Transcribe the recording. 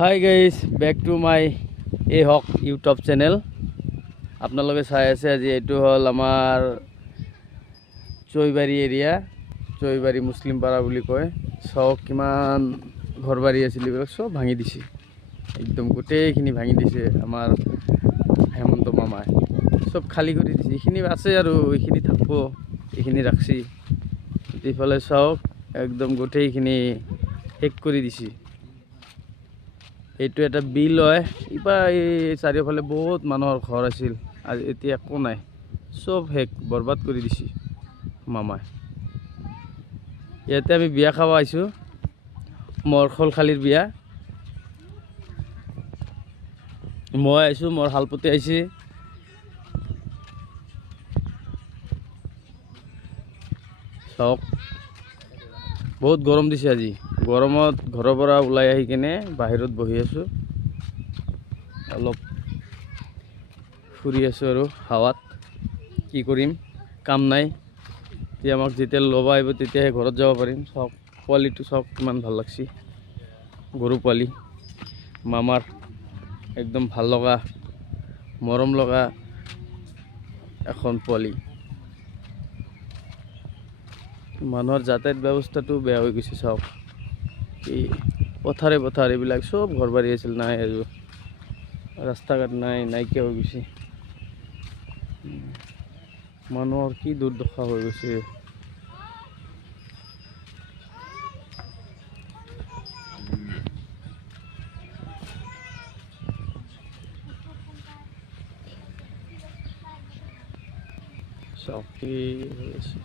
High guys, back to my এই হক YouTube channel. আপোনালোকে চাই আছে আজি এইটো হ'ল আমাৰ চৈবাৰী এৰিয়া, চৈবাৰী মুছলিম পাৰা বুলি কয়। চাওক কিমান ঘৰ বাৰী আছিল, এইবিলাক চব ভাঙি দিছে, একদম গোটেইখিনি ভাঙি দিছে আমাৰ হেমন্ত মামাই। চব খালী কৰি দিছে, এইখিনি আছে আৰু এইখিনি থাকিব, এইখিনি ৰাখছি। এইফালে চাওক একদম গোটেইখিনি শেষ কৰি দিছে। এইটো এটা বিল হয়, ইবাৰ এই চাৰিওফালে বহুত মানুহৰ ঘৰ আছিল, আৰু এতিয়া একো নাই, চব শেষ বৰবাদ কৰি দিছে মামাই। ইয়াতে আমি বিয়া খাব আহিছোঁ, মোৰ খোলখালীৰ বিয়া। মই আহিছোঁ, মোৰ শালপতি আহিছে। চাওক বহুত গৰম দিছে আজি, গৰমত ঘৰৰ পৰা ওলাই আহি কিনে বাহিৰত বহি আছোঁ, অলপ ফুৰি আছোঁ আৰু হাৱাত। কি কৰিম, কাম নাই। এতিয়া আমাক যেতিয়া ল'ব আহিব তেতিয়াহে ঘৰত যাব পাৰিম। চাওক পোৱালিটো চাওক কিমান ভাল লাগছে, গৰু পোৱালি মামাৰ, একদম ভাল লগা মৰম লগা এখন পোৱালি। মানুহৰ যাতায়াত ব্যৱস্থাটো বেয়া হৈ গৈছে। চাওক এই পথাৰে এইবিলাক চব ঘৰ বাৰী আছিল, নাই আৰু ৰাস্তা ঘাট নাই, নাইকিয়া হৈ গৈছে। মানুহৰ কি দুৰ্দশা হৈ গৈছে। চাওক কি হৈ আছে।